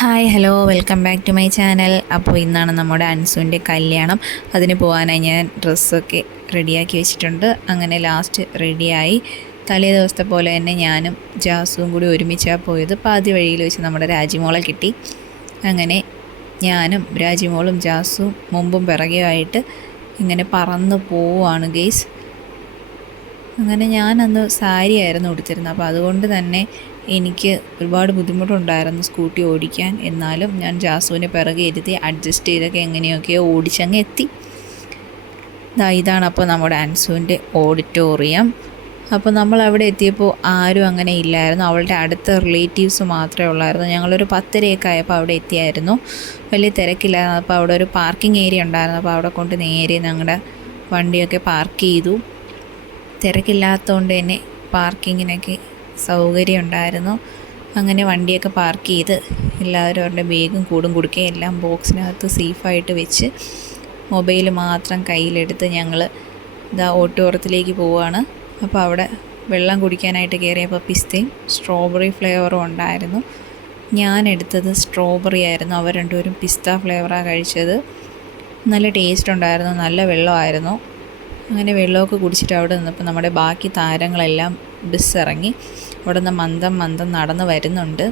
Hi hello welcome back to my channel. അപ്പോൾ ഇന്നാണ് നമ്മുടെ അൻസുവിൻ്റെ കല്യാണം. അതിന് പോകാനായി ഞാൻ ഡ്രസ്സൊക്കെ റെഡിയാക്കി വെച്ചിട്ടുണ്ട്. അങ്ങനെ ലാസ്റ്റ് റെഡിയായി. തലേ ദിവസത്തെ പോലെ തന്നെ ഞാനും ജാസുവും കൂടി ഒരുമിച്ചാണ് പോയത്. പാതി വഴിയിൽ വെച്ച് നമ്മുടെ രാജിമോളെ കിട്ടി. അങ്ങനെ ഞാനും രാജിമോളും ജാസുവും മുമ്പും പിറകെയായിട്ട് ഇങ്ങനെ പറന്ന് പോവുകയാണ് ഗെയ്സ്. അങ്ങനെ ഞാനന്ന് സാരി ആയിരുന്നു ഉടുത്തിരുന്നത്. അപ്പോൾ അതുകൊണ്ട് തന്നെ എനിക്ക് ഒരുപാട് ബുദ്ധിമുട്ടുണ്ടായിരുന്നു സ്കൂട്ടി ഓടിക്കാൻ. എന്നാലും ഞാൻ ജാസുവിനെ പിറകെ ഇരുത്തി അഡ്ജസ്റ്റ് ചെയ്തൊക്കെ എങ്ങനെയൊക്കെയോ ഓടിച്ചങ്ങ് എത്തി. ഇതാണ് അപ്പോൾ നമ്മുടെ അൻസുവിൻ്റെ ഓഡിറ്റോറിയം. അപ്പോൾ നമ്മൾ അവിടെ എത്തിയപ്പോൾ ആരും അങ്ങനെ ഇല്ലായിരുന്നു. അവളുടെ അടുത്ത റിലേറ്റീവ്സ് മാത്രമേ ഉള്ളായിരുന്നു. ഞങ്ങളൊരു 10:30 ആയപ്പോൾ അവിടെ എത്തിയായിരുന്നു. വലിയ തിരക്കില്ലായിരുന്നു. അപ്പോൾ അവിടെ ഒരു പാർക്കിംഗ് ഏരിയ ഉണ്ടായിരുന്നു. അപ്പോൾ അവിടെ കൊണ്ട് നേരെ ഞങ്ങളുടെ വണ്ടിയൊക്കെ പാർക്ക് ചെയ്തു. തിരക്കില്ലാത്തതുകൊണ്ട് തന്നെ പാർക്കിങ്ങിനൊക്കെ സൗകര്യം ഉണ്ടായിരുന്നു. അങ്ങനെ വണ്ടിയൊക്കെ പാർക്ക് ചെയ്ത് എല്ലാവരും അവരുടെ ബാഗും കൂടും കുടുക്കയും എല്ലാം ബോക്സിനകത്ത് സേഫായിട്ട് വെച്ച് മൊബൈൽ മാത്രം കയ്യിലെടുത്ത് ഞങ്ങൾ ഓഡിറ്റോറിയത്തിലേക്ക് പോവുകയാണ്. അപ്പോൾ അവിടെ വെള്ളം കുടിക്കാനായിട്ട് കയറിയപ്പോൾ പിസ്തയും സ്ട്രോബെറി ഫ്ലേവറും ഉണ്ടായിരുന്നു. ഞാൻ എടുത്തത് സ്ട്രോബെറി ആയിരുന്നു. അവർ രണ്ടുപേരും പിസ്ത ഫ്ലേവറാണ് കഴിച്ചത്. നല്ല ടേസ്റ്റ് ഉണ്ടായിരുന്നു, നല്ല വെള്ളമായിരുന്നു. അങ്ങനെ വെള്ളമൊക്കെ കുടിച്ചിട്ട് അവിടെ നിന്നപ്പോൾ നമ്മുടെ ബാക്കി താരങ്ങളെല്ലാം ബസ് ഇറങ്ങി അവിടെ നിന്ന് മന്ദം നടന്ന് വരുന്നുണ്ട്.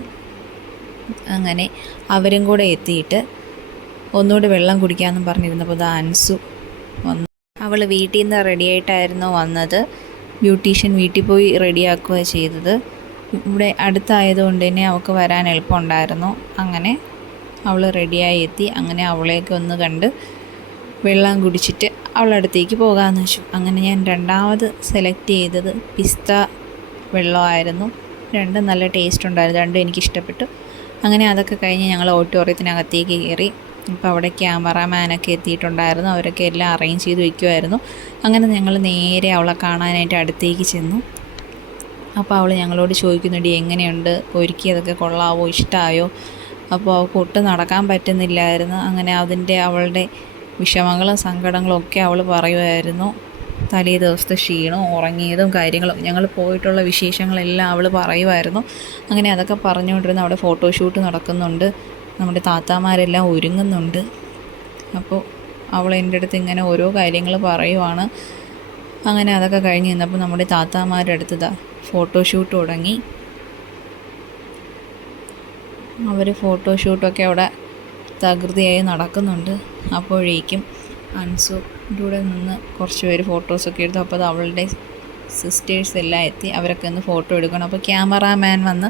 അങ്ങനെ അവരും കൂടെ എത്തിയിട്ട് ഒന്നുകൂടി വെള്ളം കുടിക്കാമെന്നും പറഞ്ഞിരുന്നപ്പോൾ അൻസു വന്നു. അവൾ വീട്ടിൽ നിന്ന് റെഡിയായിട്ടായിരുന്നു വന്നത്. ബ്യൂട്ടീഷ്യൻ വീട്ടിൽ പോയി റെഡിയാക്കുകയാണ് ചെയ്തത്. ഇവിടെ അടുത്തായതുകൊണ്ട് തന്നെ അവൾക്ക് വരാൻ എളുപ്പമുണ്ടായിരുന്നു. അങ്ങനെ അവൾ റെഡിയായി എത്തി. അങ്ങനെ അവളെയൊക്കെ ഒന്ന് കണ്ട് വെള്ളം കുടിച്ചിട്ട് അവളടുത്തേക്ക് പോകാമെന്ന് വെച്ചു. അങ്ങനെ ഞാൻ രണ്ടാമത് സെലക്ട് ചെയ്തത് പിസ്ത വെള്ളമായിരുന്നു. രണ്ടും നല്ല ടേസ്റ്റ് ഉണ്ടായിരുന്നു. രണ്ടും എനിക്കിഷ്ടപ്പെട്ടു. അങ്ങനെ അതൊക്കെ കഴിഞ്ഞ് ഞങ്ങൾ ഓഡിറ്റോറിയത്തിനകത്തേക്ക് കയറി. അപ്പോൾ അവിടെ ക്യാമറാമാനൊക്കെ എത്തിയിട്ടുണ്ടായിരുന്നു. അവരൊക്കെ എല്ലാം അറേഞ്ച് ചെയ്ത് വയ്ക്കുമായിരുന്നു. അങ്ങനെ ഞങ്ങൾ നേരെ അവളെ കാണാനായിട്ട് അടുത്തേക്ക് ചെന്നു. അപ്പോൾ അവൾ ഞങ്ങളോട് ചോദിക്കുന്നുണ്ട് എങ്ങനെയുണ്ട്, ഒരുക്കിയതൊക്കെ കൊള്ളാവോ, ഇഷ്ടമായോ. അപ്പോൾ അവൾക്ക് ഒട്ടും നടക്കാൻ പറ്റുന്നില്ലായിരുന്നു. അങ്ങനെ അവളുടെ വിഷമങ്ങളും സങ്കടങ്ങളും ഒക്കെ അവൾ പറയുമായിരുന്നു. തലേ ദിവസത്തെ ക്ഷീണവും ഉറങ്ങിയതും കാര്യങ്ങളും ഞങ്ങൾ പോയിട്ടുള്ള വിശേഷങ്ങളെല്ലാം അവൾ പറയുമായിരുന്നു. അങ്ങനെ അതൊക്കെ പറഞ്ഞുകൊണ്ടിരുന്ന അവിടെ ഫോട്ടോഷൂട്ട് നടക്കുന്നുണ്ട്. നമ്മുടെ താത്താമാരെല്ലാം ഒരുങ്ങുന്നുണ്ട്. അപ്പോൾ അവൾ എൻ്റെ അടുത്ത് ഇങ്ങനെ ഓരോ കാര്യങ്ങൾ പറയുവാണ്. അങ്ങനെ അതൊക്കെ കഴിഞ്ഞ് നിന്നപ്പോൾ നമ്മുടെ താത്താമാരുടെ അടുത്ത് ഫോട്ടോഷൂട്ട് തുടങ്ങി. അവർ ഫോട്ടോഷൂട്ടൊക്കെ അവിടെ തകൃതിയായി നടക്കുന്നുണ്ട്. അപ്പോഴേക്കും അൻസുൻ്റെ കൂടെ നിന്ന് കുറച്ച് പേര് ഫോട്ടോസൊക്കെ എടുത്തു. അപ്പോൾ അവളുടെ സിസ്റ്റേഴ്സ് എല്ലാം എത്തി. അവരൊക്കെ ഒന്ന് ഫോട്ടോ എടുക്കണം. അപ്പോൾ ക്യാമറാമാൻ വന്ന്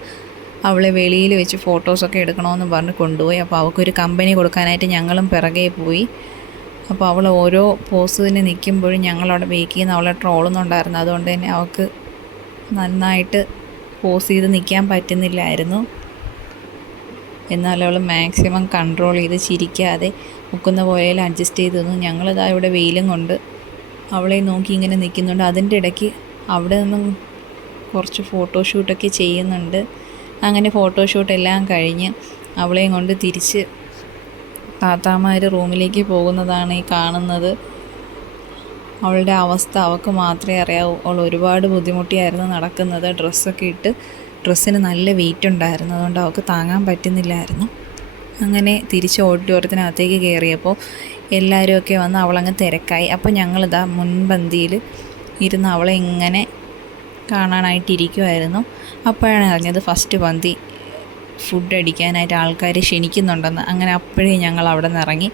അവളെ വെളിയിൽ വെച്ച് ഫോട്ടോസൊക്കെ എടുക്കണമെന്ന് പറഞ്ഞ് കൊണ്ടുപോയി. അപ്പോൾ അവൾക്കൊരു കമ്പനി കൊടുക്കാനായിട്ട് ഞങ്ങളും പിറകെ പോയി. അപ്പോൾ അവൾ ഓരോ പോസിന് നിൽക്കുമ്പോഴും ഞങ്ങളവിടെ ബേക്കിൽ നിന്ന് അവളെ ട്രോളുന്നുണ്ടായിരുന്നു. അതുകൊണ്ട് തന്നെ അവൾക്ക് നന്നായിട്ട് പോസ് ചെയ്ത് നിൽക്കാൻ പറ്റുന്നില്ലായിരുന്നു. എന്നാൽ അവൾ മാക്സിമം കൺട്രോൾ ചെയ്ത് ചിരിക്കാതെ മുക്കുന്ന പോലെയെല്ലാം അഡ്ജസ്റ്റ് ചെയ്ത് തന്നു. ഞങ്ങളിതാ ഇവിടെ വെയിലും കൊണ്ട് അവളെ നോക്കി ഇങ്ങനെ നിൽക്കുന്നുണ്ട്. അതിൻ്റെ ഇടയ്ക്ക് അവിടെ നിന്നും കുറച്ച് ഫോട്ടോഷൂട്ടൊക്കെ ചെയ്യുന്നുണ്ട്. അങ്ങനെ ഫോട്ടോഷൂട്ടെല്ലാം കഴിഞ്ഞ് അവളെയും കൊണ്ട് തിരിച്ച് താത്താമാർ റൂമിലേക്ക് പോകുന്നതാണ് ഈ കാണുന്നത്. അവളുടെ അവസ്ഥ അവൾക്ക് മാത്രമേ അറിയാവൂ. അവൾ ഒരുപാട് ബുദ്ധിമുട്ടിയായിരുന്നു നടക്കുന്നത്. ഡ്രസ്സിന് നല്ല വെയിറ്റ് ഉണ്ടായിരുന്നു. അതുകൊണ്ട് അവൾക്ക് താങ്ങാൻ പറ്റുന്നില്ലായിരുന്നു. അങ്ങനെ തിരിച്ച് ഓഡിറ്റോറിയത്തിനകത്തേക്ക് കയറിയപ്പോൾ എല്ലാവരുമൊക്കെ വന്ന് അവളങ്ങ് തിരക്കായി. അപ്പോൾ ഞങ്ങളിതാ മുൻപന്തിയിൽ ഇരുന്ന് അവളെ ഇങ്ങനെ കാണാനായിട്ടിരിക്കുമായിരുന്നു. അപ്പോഴാണ് അറിഞ്ഞത് ഫസ്റ്റ് പന്തി ഫുഡ് അടിക്കാനായിട്ട് ആൾക്കാർ ക്ഷണിക്കുന്നുണ്ടെന്ന്. അങ്ങനെ അപ്പോഴേ ഞങ്ങൾ അവിടെ നിന്ന് ഇറങ്ങി.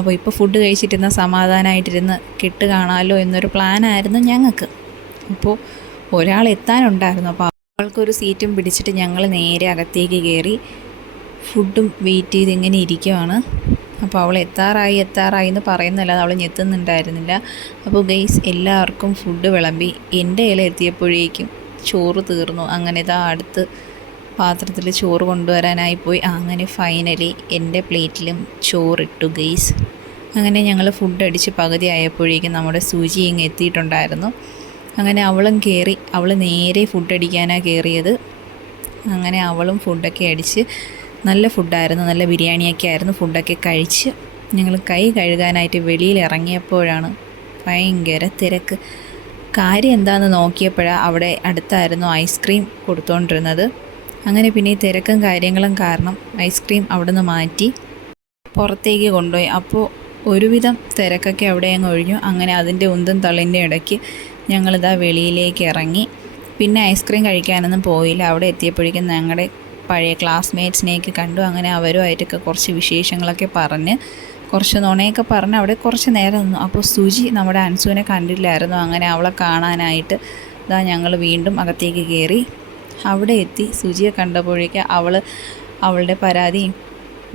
അപ്പോൾ ഇപ്പോൾ ഫുഡ് കഴിച്ചിട്ടിരുന്ന സമാധാനമായിട്ടിരുന്ന് കെട്ട് കാണാമല്ലോ എന്നൊരു പ്ലാനായിരുന്നു ഞങ്ങൾക്ക്. അപ്പോൾ ഒരാൾ എത്താനുണ്ടായിരുന്നു. അപ്പോൾ അവൾക്കൊരു സീറ്റും പിടിച്ചിട്ട് ഞങ്ങൾ നേരെ അകത്തേക്ക് കയറി ഫുഡും വെയിറ്റ് ചെയ്ത് ഇങ്ങനെ ഇരിക്കുവാണ്. അപ്പോൾ അവൾ എത്താറായി എന്ന് പറയുന്നല്ലാതെ അവൾ ഞെത്തുന്നുണ്ടായിരുന്നില്ല. അപ്പോൾ ഗൈസ് എല്ലാവർക്കും ഫുഡ് വിളമ്പി. എൻ്റെ ഇല എത്തിയപ്പോഴേക്കും ചോറ് തീർന്നു. അങ്ങനെ അടുത്ത് പാത്രത്തിൽ ചോറ് കൊണ്ടുവരാനായി പോയി. അങ്ങനെ ഫൈനലി എൻ്റെ പ്ലേറ്റിലും ചോറിട്ടു ഗൈസ്. അങ്ങനെ ഞങ്ങൾ ഫുഡ് അടിച്ച് പകുതി ആയപ്പോഴേക്കും നമ്മുടെ സൂചി ഇങ്ങ് എത്തിയിട്ടുണ്ടായിരുന്നു. അങ്ങനെ അവളും കയറി. അവൾ നേരെ ഫുഡ് അടിക്കാനാണ് കയറിയത്. അങ്ങനെ അവളും ഫുഡൊക്കെ അടിച്ച് നല്ല ഫുഡായിരുന്നു, നല്ല ബിരിയാണിയൊക്കെ ആയിരുന്നു. ഫുഡൊക്കെ കഴിച്ച് ഞങ്ങൾ കൈ കഴുകാനായിട്ട് വെളിയിൽ ഇറങ്ങിയപ്പോഴാണ് ഭയങ്കര തിരക്ക്. കാര്യം എന്താണെന്ന് നോക്കിയപ്പോഴാണ് അവിടെ അടുത്തായിരുന്നു ഐസ്ക്രീം കൊടുത്തുകൊണ്ടിരുന്നത്. അങ്ങനെ പിന്നെ ഈ തിരക്കും കാര്യങ്ങളും കാരണം ഐസ്ക്രീം അവിടെ നിന്ന് മാറ്റി പുറത്തേക്ക് കൊണ്ടുപോയി. അപ്പോൾ ഒരുവിധം തിരക്കൊക്കെ അവിടെ അങ്ങ് ഒഴിഞ്ഞു. അങ്ങനെ അതിൻ്റെ ഉന്തും തള്ളിൻ്റെ ഇടയ്ക്ക് ഞങ്ങളിതാ വെളിയിലേക്ക് ഇറങ്ങി. പിന്നെ ഐസ്ക്രീം കഴിക്കാനൊന്നും പോയില്ല. അവിടെ എത്തിയപ്പോഴേക്കും ഞങ്ങളുടെ പഴയ ക്ലാസ്മേറ്റ്സിനെയൊക്കെ കണ്ടു. അങ്ങനെ അവരുമായിട്ടൊക്കെ കുറച്ച് വിശേഷങ്ങളൊക്കെ പറഞ്ഞ് കുറച്ച് നുണയൊക്കെ പറഞ്ഞ് അവിടെ കുറച്ച് നേരം നിന്നു. അപ്പോൾ സുജി നമ്മുടെ അൻസുവിനെ കണ്ടില്ലായിരുന്നു. അങ്ങനെ അവളെ കാണാനായിട്ട് ഇതാ ഞങ്ങൾ വീണ്ടും അകത്തേക്ക് കയറി. അവിടെ എത്തി സുജിയെ കണ്ടപ്പോഴേക്ക് അവളുടെ പരാതിയും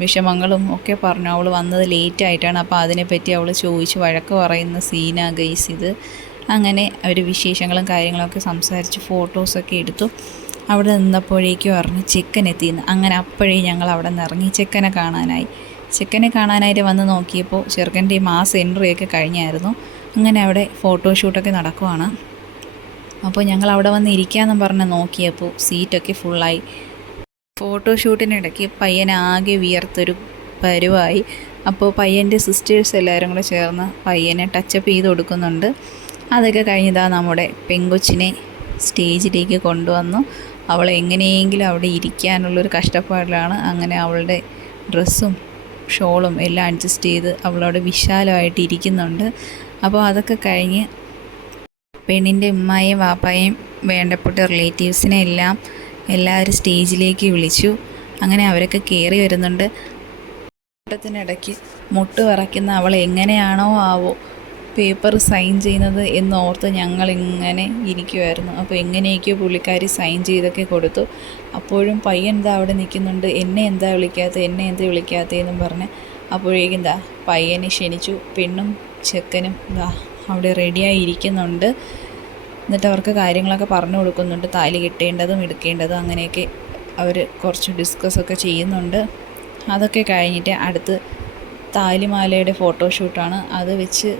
വിഷമങ്ങളും ഒക്കെ പറഞ്ഞു. അവൾ വന്നത് ലേറ്റായിട്ടാണ്. അപ്പോൾ അതിനെപ്പറ്റി അവൾ ചോദിച്ച് വഴക്ക് പറയുന്ന സീനാ ഗൈസ് ഇത്. അങ്ങനെ അവർ വിശേഷങ്ങളും കാര്യങ്ങളൊക്കെ സംസാരിച്ച് ഫോട്ടോസൊക്കെ എടുത്തു. അവിടെ നിന്നപ്പോഴേക്കും പറഞ്ഞു ചെക്കൻ എത്തിയെന്ന്. അങ്ങനെ അപ്പോഴേ ഞങ്ങൾ അവിടെ നിന്ന് ഇറങ്ങി ചെക്കനെ കാണാനായിട്ട് വന്ന് നോക്കിയപ്പോൾ ചെറുക്കൻ്റെ മാസ് എൻട്രിയൊക്കെ കഴിഞ്ഞായിരുന്നു. അങ്ങനെ അവിടെ ഫോട്ടോഷൂട്ടൊക്കെ നടക്കുവാണ്. അപ്പോൾ ഞങ്ങൾ അവിടെ വന്ന് ഇരിക്കാമെന്ന് പറഞ്ഞ് നോക്കിയപ്പോൾ സീറ്റൊക്കെ ഫുള്ളായി. ഫോട്ടോഷൂട്ടിനിടയ്ക്ക് പയ്യനാകെ വിയർത്തൊരു പരുവായി. അപ്പോൾ പയ്യൻ്റെ സിസ്റ്റേഴ്സ് എല്ലാവരും കൂടെ ചേർന്ന് പയ്യനെ ടച്ചപ്പ് ചെയ്ത് കൊടുക്കുന്നുണ്ട്. അതൊക്കെ കഴിഞ്ഞതാ നമ്മുടെ പെങ്കൊച്ചിനെ സ്റ്റേജിലേക്ക് കൊണ്ടുവന്നു. അവളെ എങ്ങനെയെങ്കിലും അവിടെ ഇരിക്കാനുള്ളൊരു കഷ്ടപ്പാടിലാണ്. അങ്ങനെ അവളുടെ ഡ്രസ്സും ഷോളും എല്ലാം അഡ്ജസ്റ്റ് ചെയ്ത് അവളവിടെ വിശാലമായിട്ട് ഇരിക്കുന്നുണ്ട്. അപ്പോൾ അതൊക്കെ കഴിഞ്ഞ് പെണ്ണിൻ്റെ ഉമ്മായും വാപ്പായും വേണ്ടപ്പെട്ട റിലേറ്റീവ്സിനെ എല്ലാവരും സ്റ്റേജിലേക്ക് വിളിച്ചു. അങ്ങനെ അവരൊക്കെ കയറി വരുന്നുണ്ട്. കൂട്ടത്തിനിടയ്ക്ക് മുട്ട് വിറയ്ക്കുന്ന അവൾ എങ്ങനെയാണോ ആവോ പേപ്പർ സൈൻ ചെയ്യുന്നത് എന്നോർത്ത് ഞങ്ങളിങ്ങനെ ഇരിക്കുമായിരുന്നു. അപ്പോൾ എങ്ങനെയൊക്കെയോ പുള്ളിക്കാരി സൈൻ ചെയ്തൊക്കെ കൊടുത്തു. അപ്പോഴും പയ്യൻ എന്താ അവിടെ നിൽക്കുന്നുണ്ട്, എന്നെ എന്താ വിളിക്കാത്തതെന്നും പറഞ്ഞ്. അപ്പോഴേക്കും എന്താ പയ്യനെ ക്ഷണിച്ചു. പെണ്ണും ചെക്കനും ഇതാ അവിടെ റെഡിയായി ഇരിക്കുന്നുണ്ട്. എന്നിട്ട് അവർക്ക് കാര്യങ്ങളൊക്കെ പറഞ്ഞു കൊടുക്കുന്നുണ്ട്. താലി കെട്ടേണ്ടതും എടുക്കേണ്ടതും അങ്ങനെയൊക്കെ അവർ കുറച്ച് ഡിസ്കസൊക്കെ ചെയ്യുന്നുണ്ട്. അതൊക്കെ കഴിഞ്ഞിട്ട് അടുത്ത് താലിമാലയുടെ ഫോട്ടോഷൂട്ടാണ്. അത് വെച്ച്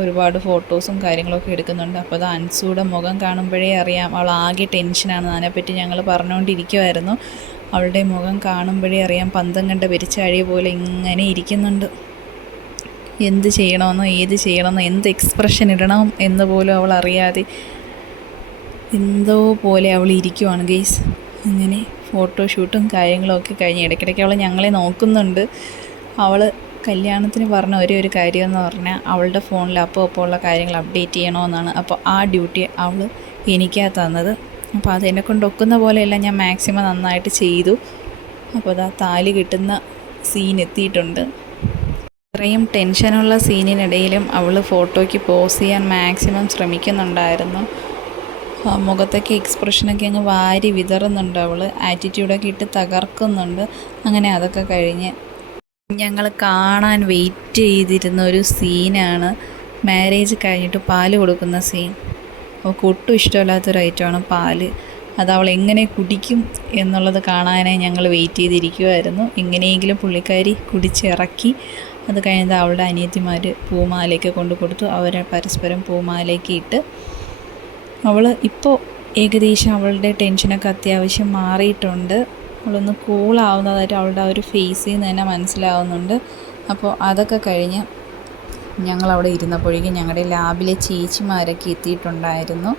ഒരുപാട് ഫോട്ടോസും കാര്യങ്ങളൊക്കെ എടുക്കുന്നുണ്ട്. അപ്പോൾ അത് അൻസുയുടെ മുഖം കാണുമ്പോഴേ അറിയാം അവൾ ആകെ ടെൻഷനാണ്. അതിനെപ്പറ്റി ഞങ്ങൾ പറഞ്ഞുകൊണ്ടിരിക്കുമായിരുന്നു. അവളുടെ മുഖം കാണുമ്പോഴേ അറിയാം പന്തം കണ്ട പെരിച്ചാഴി പോലെ ഇങ്ങനെ ഇരിക്കുന്നുണ്ട്. എന്ത് ചെയ്യണമെന്നോ ഏത് ചെയ്യണമെന്നോ എന്ത് എക്സ്പ്രഷൻ ഇടണം എന്ന് പോലും അവൾ അറിയാതെ എന്തോ പോലെ അവൾ ഇരിക്കുവാണ് ഗെയ്സ്. അങ്ങനെ ഫോട്ടോഷൂട്ടും കാര്യങ്ങളൊക്കെ കഴിഞ്ഞ് ഇടയ്ക്കിടയ്ക്ക് അവൾ ഞങ്ങളെ നോക്കുന്നുണ്ട്. അവൾ കല്യാണത്തിന് പറഞ്ഞ ഒരു കാര്യമെന്ന് പറഞ്ഞാൽ അവളുടെ ഫോണിൽ അപ്പോൾ ഉള്ള കാര്യങ്ങൾ അപ്ഡേറ്റ് ചെയ്യണമെന്നാണ്. അപ്പോൾ ആ ഡ്യൂട്ടി അവൾ എനിക്കാണ് തന്നത്. അപ്പോൾ അത് എന്നെ കൊണ്ട് ഒക്കുന്ന പോലെയല്ല ഞാൻ മാക്സിമം നന്നായിട്ട് ചെയ്തു. അപ്പോൾ അതാ താലി കിട്ടുന്ന സീൻ എത്തിയിട്ടുണ്ട്. ഇത്രയും ടെൻഷനുള്ള സീനിനിടയിലും അവൾ ഫോട്ടോയ്ക്ക് പോസ് ചെയ്യാൻ മാക്സിമം ശ്രമിക്കുന്നുണ്ടായിരുന്നു. മുഖത്തൊക്കെ എക്സ്പ്രഷനൊക്കെ അങ്ങ് വാരി വിതറുന്നുണ്ട്. അവൾ ആറ്റിറ്റ്യൂഡൊക്കെ ഇട്ട് തകർക്കുന്നുണ്ട്. അങ്ങനെ അതൊക്കെ കഴിഞ്ഞ് ഞങ്ങൾ കാണാൻ വെയിറ്റ് ചെയ്തിരുന്ന ഒരു സീനാണ് മാരേജ് കഴിഞ്ഞിട്ട് പാല് കൊടുക്കുന്ന സീൻ. അവൾക്ക് ഒട്ടും ഇഷ്ടമില്ലാത്തൊരു ഐറ്റമാണ് പാല്. അത് അവൾ എങ്ങനെ കുടിക്കും എന്നുള്ളത് കാണാനായി ഞങ്ങൾ വെയിറ്റ് ചെയ്തിരിക്കുമായിരുന്നു. എങ്ങനെയെങ്കിലും പുള്ളിക്കാരി കുടിച്ചിറക്കി. അത് കഴിഞ്ഞത് അവളുടെ അനിയത്തിമാർ പൂമാലയൊക്കെ കൊണ്ട് കൊടുത്തു. അവരെ പരസ്പരം പൂമാലയൊക്കെ ഇട്ട് അവൾ ഇപ്പോൾ ഏകദേശം അവളുടെ ടെൻഷനൊക്കെ അത്യാവശ്യം മാറിയിട്ടുണ്ട്. അവളൊന്ന് കൂളാവുന്നതായിട്ട് അവളുടെ ആ ഒരു ഫേസിൽ നിന്ന് തന്നെ മനസ്സിലാവുന്നുണ്ട്. അപ്പോൾ അതൊക്കെ കഴിഞ്ഞ് ഞങ്ങളവിടെ ഇരുന്നപ്പോഴേക്കും ഞങ്ങളുടെ ലാബിലെ ചേച്ചിമാരൊക്കെ എത്തിയിട്ടുണ്ടായിരുന്നു.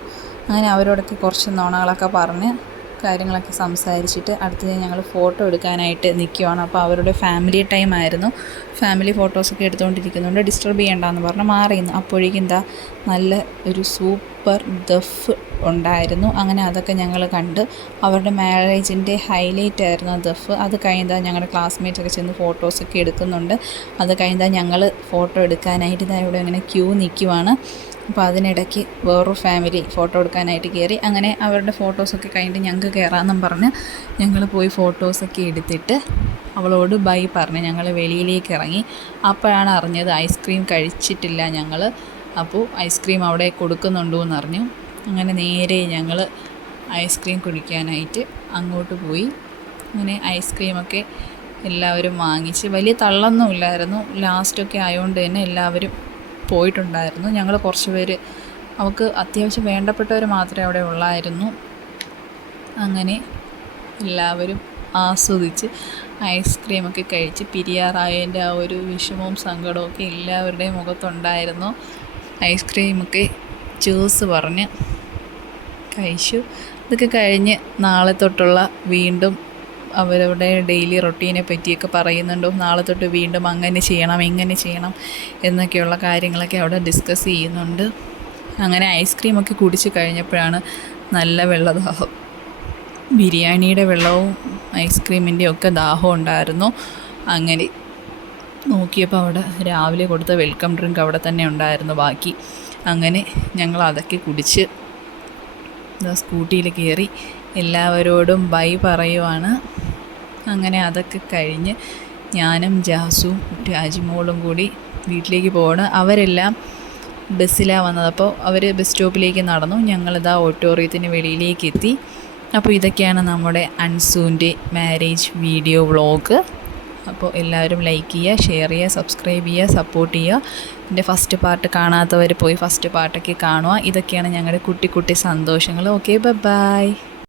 അങ്ങനെ അവരോടൊക്കെ കുറച്ച് നുണകളൊക്കെ പറഞ്ഞ് കാര്യങ്ങളൊക്കെ സംസാരിച്ചിട്ട് അടുത്തത് ഞങ്ങൾ ഫോട്ടോ എടുക്കാനായിട്ട് നിൽക്കുവാണ്. അപ്പോൾ അവരുടെ ഫാമിലി ടൈം ആയിരുന്നു. ഫാമിലി ഫോട്ടോസൊക്കെ എടുത്തുകൊണ്ടിരിക്കുന്നുണ്ട്. ഡിസ്റ്റർബ് ചെയ്യണ്ടെന്ന് പറഞ്ഞ് മാറിയിരുന്നു. അപ്പോഴേക്കും എന്താ നല്ല ഒരു സൂപ്പർ ദഫ് ഉണ്ടായിരുന്നു. അങ്ങനെ അതൊക്കെ ഞങ്ങൾ കണ്ട്. അവരുടെ മാരേജിൻ്റെ ഹൈലൈറ്റ് ആയിരുന്നു ദഫ്. അത് കഴിഞ്ഞാൽ ഞങ്ങളുടെ ക്ലാസ്മേറ്റ്സൊക്കെ ചെന്ന് ഫോട്ടോസൊക്കെ എടുക്കുന്നുണ്ട്. അത് കഴിഞ്ഞാൽ ഞങ്ങൾ ഫോട്ടോ എടുക്കാനായിട്ട് ഇതാ ഇവിടെ ഇങ്ങനെ ക്യൂ നിൽക്കുവാണ്. അപ്പോൾ അതിനിടയ്ക്ക് വേറൊരു ഫാമിലി ഫോട്ടോ എടുക്കാനായിട്ട് കയറി. അങ്ങനെ അവരുടെ ഫോട്ടോസൊക്കെ കഴിഞ്ഞിട്ട് ഞങ്ങൾക്ക് കയറാമെന്നും പറഞ്ഞ് ഞങ്ങൾ പോയി ഫോട്ടോസൊക്കെ എടുത്തിട്ട് അവളോട് ബൈ പറഞ്ഞ് ഞങ്ങൾ വെളിയിലേക്ക് ഇറങ്ങി. അപ്പോഴാണ് അറിഞ്ഞത് ഐസ്ക്രീം കഴിച്ചിട്ടില്ല ഞങ്ങൾ. അപ്പോൾ ഐസ്ക്രീം അവിടെ കൊടുക്കുന്നുണ്ടോ എന്നറിഞ്ഞു. അങ്ങനെ നേരെ ഞങ്ങൾ ഐസ്ക്രീം കുടിക്കാനായിട്ട് അങ്ങോട്ട് പോയി. അങ്ങനെ ഐസ്ക്രീമൊക്കെ എല്ലാവരും വാങ്ങിച്ച് വലിയ തള്ളൊന്നും ഇല്ലായിരുന്നു. ലാസ്റ്റൊക്കെ ആയതുകൊണ്ട് തന്നെ എല്ലാവരും പോയിട്ടുണ്ടായിരുന്നു. ഞങ്ങൾ കുറച്ച് പേര് അവൾക്ക് അത്യാവശ്യം വേണ്ടപ്പെട്ടവർ മാത്രമേ അവിടെ ഉള്ളായിരുന്നു. അങ്ങനെ എല്ലാവരും ആസ്വദിച്ച് ഐസ്ക്രീമൊക്കെ കഴിച്ച് പിരിയാറായതിൻ്റെ ആ ഒരു വിഷമവും സങ്കടമൊക്കെ എല്ലാവരുടെയും മുഖത്തുണ്ടായിരുന്നു. ഐസ്ക്രീമൊക്കെ ജ്യൂസ് പറഞ്ഞ് കഴിച്ചു. ഇതൊക്കെ കഴിഞ്ഞ് നാളെ തൊട്ടുള്ള വീണ്ടും അവരവരുടെ ഡെയിലി റൊട്ടീനെ പറ്റിയൊക്കെ പറയുന്നുണ്ടോ, നാളെ തൊട്ട് വീണ്ടും അങ്ങനെ ചെയ്യണം ഇങ്ങനെ ചെയ്യണം എന്നൊക്കെയുള്ള കാര്യങ്ങളൊക്കെ അവിടെ ഡിസ്കസ് ചെയ്യുന്നുണ്ട്. അങ്ങനെ ഐസ്ക്രീമൊക്കെ കുടിച്ച് കഴിഞ്ഞപ്പോഴാണ് നല്ല വെള്ളദാഹം. ബിരിയാണിയുടെ വെള്ളവും ഐസ്ക്രീമിൻ്റെ ഒക്കെ ദാഹം ഉണ്ടായിരുന്നു. അങ്ങനെ നോക്കിയപ്പോൾ അവിടെ രാവിലെ കൊടുത്ത വെൽക്കം ഡ്രിങ്ക് അവിടെ തന്നെ ഉണ്ടായിരുന്നു ബാക്കി. അങ്ങനെ ഞങ്ങൾ അതൊക്കെ കുടിച്ച് സ്കൂട്ടിയിൽ കയറി എല്ലാവരോടും ബൈ പറയുവാണ്. അങ്ങനെ അതൊക്കെ കഴിഞ്ഞ് ഞാനും ജാസും രാജിമോളും കൂടി വീട്ടിലേക്ക് പോവാണ്. അവരെല്ലാം ബസ്സിലാണ് വന്നത്. അപ്പോൾ അവർ ബസ് സ്റ്റോപ്പിലേക്ക് നടന്നു, ഞങ്ങളിതാ ഓഡിറ്റോറിയത്തിന് വെളിയിലേക്ക് എത്തി. അപ്പോൾ ഇതൊക്കെയാണ് നമ്മുടെ അൻസൂൻ്റെ മാരേജ് വീഡിയോ വ്ളോഗ്. അപ്പോൾ എല്ലാവരും ലൈക്ക് ചെയ്യുക, ഷെയർ ചെയ്യുക, സബ്സ്ക്രൈബ് ചെയ്യുക, സപ്പോർട്ട് ചെയ്യുക. എൻ്റെ ഫസ്റ്റ് പാർട്ട് കാണാത്തവർ പോയി ഫസ്റ്റ് പാർട്ടൊക്കെ കാണുക. ഇതൊക്കെയാണ് ഞങ്ങളുടെ കുട്ടി കുട്ടി സന്തോഷങ്ങൾ. Okay, by.